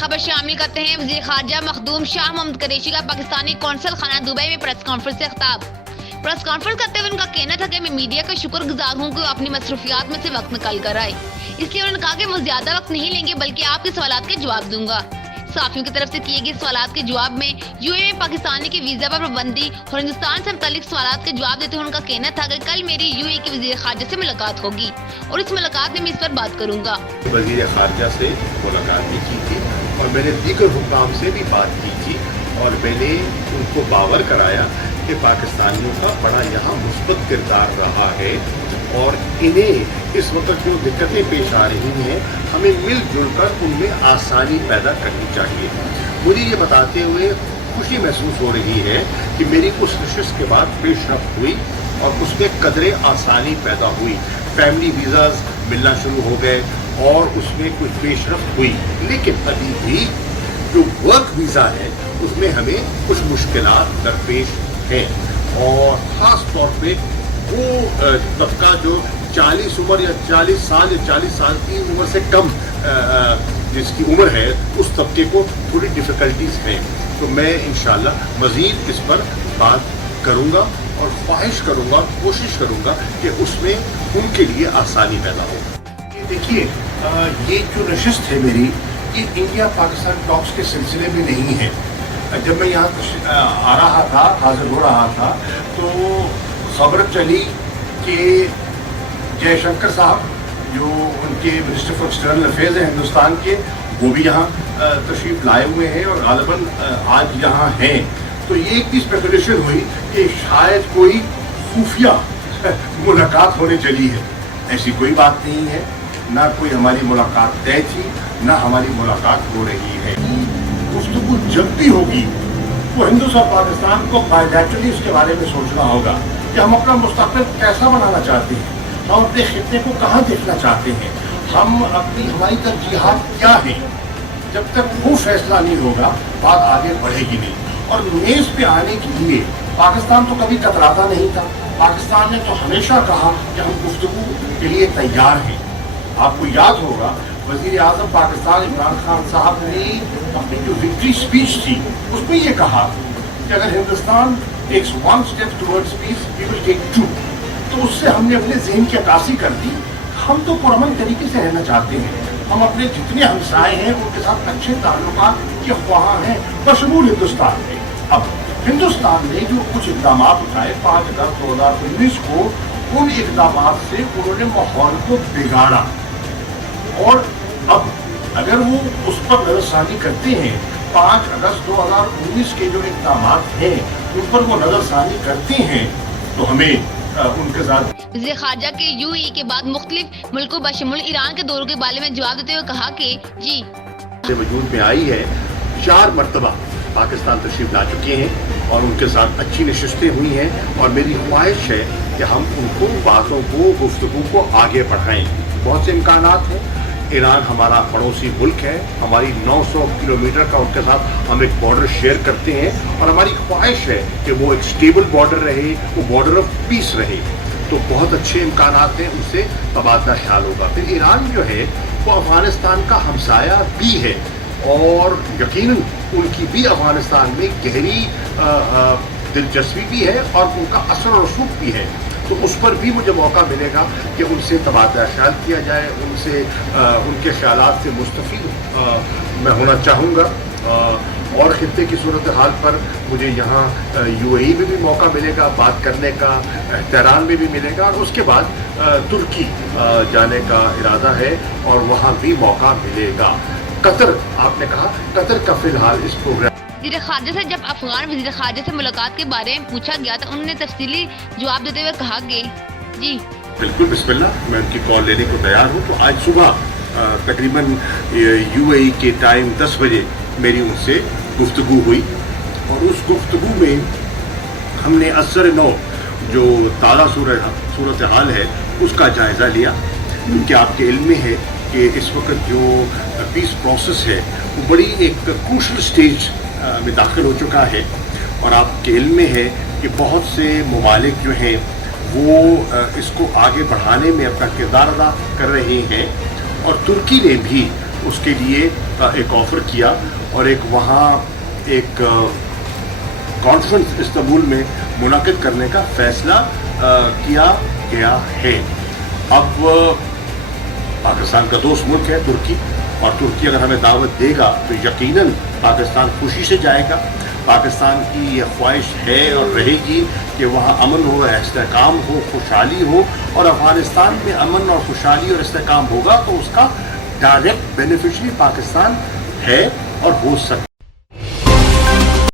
खबर शामिल करते हैं वज़ीर ख़ारजा मखदूम शाह मोहम्मद कुरैशी का पाकिस्तानी कौंसल खाना दुबई में प्रेस कॉन्फ्रेंस से खिताब। प्रेस कॉन्फ्रेंस करते हुए उनका कहना था कि मैं मीडिया का शुक्रगुजार हूँ कि अपनी मसरूफियात में से वक्त निकाल कर आए, इसलिए उन्होंने कहा कि वो ज्यादा वक्त नहीं लेंगे बल्कि आपके सवालात के जवाब दूंगा। साफियों की तरफ से किए गए सवालात के जवाब में यूएई में पाकिस्तानी के वीजा पर पाबंदी और हिंदुस्तान से मुतालिक सवालात के जवाब देते हुए उनका कहना था कि कल मेरी यूएई के वज़ीर ख़ारजा से मुलाकात होगी और इस मुलाकात में मैं इस पर बात करूंगा। वज़ीर ख़ारजा से मुलाकात भी की थी और मैंने दीगर हुक्काम से भी बात की थी और मैंने उनको बावर कराया कि पाकिस्तानियों का बड़ा यहाँ मुस्बत किरदार रहा है और इन्हें इस वक्त जो दिक्कतें पेश आ रही हैं हमें मिलजुल कर उनमें आसानी पैदा करनी चाहिए। मुझे ये बताते हुए खुशी महसूस हो रही है कि मेरी उस नशिस्त के बाद पेशरफ्त हुई और उसमें कदरे आसानी पैदा हुई, फैमिली वीज़ाज मिलना शुरू हो गए और उसमें कुछ पेशरफ्त हुई, लेकिन अभी भी जो वर्क वीज़ा है उसमें हमें कुछ मुश्किलात दरपेश हैं और ख़ास तौर पे वो तबका जो 40 उम्र या 40 साल या 40 साल की उम्र से कम जिसकी उम्र है उस तबके को थोड़ी डिफ़िकल्टीज हैं। तो मैं इंशाल्लाह मज़ीद इस पर बात करूँगा और ख्वाहिश करूँगा, कोशिश करूँगा कि उसमें उनके लिए आसानी पैदा हो। ये देखिए, ये जो नशिस्त है मेरी, ये इंडिया पाकिस्तान टॉक्स के सिलसिले में नहीं है। जब मैं यहाँ आ रहा था, हाजिर हो रहा था, तो खबर चली कि जयशंकर साहब जो उनके मिनिस्टर फॉर एक्सटर्नल अफेयर्स हैं हिंदुस्तान के, वो भी यहाँ तशरीफ़ लाए हुए हैं और गालिबन आज यहाँ हैं। तो ये एक भी स्पेकुलेशन हुई कि शायद कोई खुफिया मुलाकात होने चली है। ऐसी कोई बात नहीं है, ना कोई हमारी मुलाकात तय थी, ना हमारी मुलाकात हो रही है। गुफ्तगू जब भी होगी वो हिंदुस्तान और पाकिस्तान को बायलैटरली इसके बारे में सोचना होगा कि हम अपना मुस्तक़बिल कैसा बनाना चाहते हैं, हम अपने खित्ते को कहाँ देखना चाहते हैं, हमारी तरजीहात क्या है। जब तक वो फैसला नहीं होगा बात आगे बढ़ेगी नहीं। और मेज़ पे आने के लिए पाकिस्तान तो कभी कतराता नहीं था। पाकिस्तान ने तो हमेशा कहा कि हम गुफ्तगू के लिए तैयार हैं। आपको याद होगा वज़ीर आज़म पाकिस्तान इमरान खान साहब ने अपनी जो विक्ट्री स्पीच थी उसमें ये कहा कि अगर Hindustan takes one step towards peace we will take two. तो उससे हमने अपने ज़हन की अक्कासी कर दी। हम तो पुरअमन तरीके से रहना चाहते हैं। हम अपने जितने हमसाए हैं उनके साथ अच्छे ताल्लुकात के ख्वाह हैं, बशमूल हिंदुस्तान में। अब हिंदुस्तान ने जो कुछ इक़दाम उठाए 5 अगस्त 2019 को, उन इक़दाम से उन्होंने माहौल को बिगाड़ा और अब अगर वो उस पर नज़रसानी करते हैं, 5 अगस्त 2019 के जो इक़दाम हैं उन पर वो नज़रसानी करते हैं, तो हमें उनके साथ। वज़ीर ख़ारजा के यूएई के बाद मुख्तलिफ मुल्कों बशमूल ईरान के दौरों के बारे में जवाब देते हुए कहा कि जी वजूद में आई है, 4 मरतबा पाकिस्तान तशरीफ ला चुके हैं और उनके साथ अच्छी नशिस्तें हुई हैं और मेरी ख्वाहिश है कि हम उनको बातों को, गुफ्तगू को आगे बढ़ाएं। बहुत से इम्कानात हैं। ईरान हमारा पड़ोसी मुल्क है, हमारी 900 किलोमीटर का उनके साथ हम एक बॉर्डर शेयर करते हैं और हमारी ख्वाहिश है कि वो एक स्टेबल बॉर्डर रहे, वो बॉर्डर ऑफ पीस रहे। तो बहुत अच्छे इम्कानात हैं, उनसे तबादला ख्याल होगा। फिर ईरान जो है वो अफ़गानिस्तान का हमसाया भी है और यकीनन उनकी भी अफ़गानिस्तान में गहरी दिलचस्पी भी है और उनका असर और रसूख भी है। तो उस पर भी मुझे मौका मिलेगा कि उनसे तबादला ख्याल किया जाए, उनसे उनके ख़यालात से मुस्तफ़ीद मैं होना चाहूँगा और खित्ते की सूरत हाल पर मुझे यहाँ यूएई में भी मौका मिलेगा बात करने का, तेहरान में भी मिलेगा और उसके बाद तुर्की जाने का इरादा है और वहाँ भी मौका मिलेगा। कतर, आपने कहा कतर का फ़िलहाल इस प्रोग्राम वज़ीर ख़ारजा से जब अफ़गान वज़ीर ख़ारजा से मुलाकात के बारे में पूछा गया तो उन्होंने तफसीली जवाब देते हुए कहा कि जी बिल्कुल बिस्मिल्लाह, मैं उनकी कॉल लेने को तैयार हूँ। तो आज सुबह तकरीबन यूएई के टाइम 10 बजे मेरी उनसे गुफ्तगू हुई और उस गुफ्तगू में हमने असर नौ जो ताज़ा सूरत हाल है उसका जायज़ा लिया, क्योंकि आपके इल्म में है कि इस वक्त जो पीस प्रोसेस है वो बड़ी एक क्रूशल स्टेज में दाखिल हो चुका है और आपके इल्म में है कि बहुत से ममालिक जो हैं वो इसको आगे बढ़ाने में अपना किरदार अदा कर रहे हैं और तुर्की ने भी اس کے لیے ایک آفر کیا اور ایک وہاں ایک کانفرنس استنبول میں منعقد کرنے کا فیصلہ کیا گیا ہے. اب پاکستان کا دوست ملک ہے ترکی، اور ترکی اگر ہمیں دعوت دے گا تو یقیناً پاکستان خوشی سے جائے گا. پاکستان کی یہ خواہش ہے اور رہے گی کہ وہاں امن ہو، استحکام ہو، خوشحالی ہو، اور افغانستان میں امن اور خوشحالی اور استحکام ہوگا تو اس کا ڈائریکٹ بینیفیشری پاکستان ہے اور ہو سکتا ہے.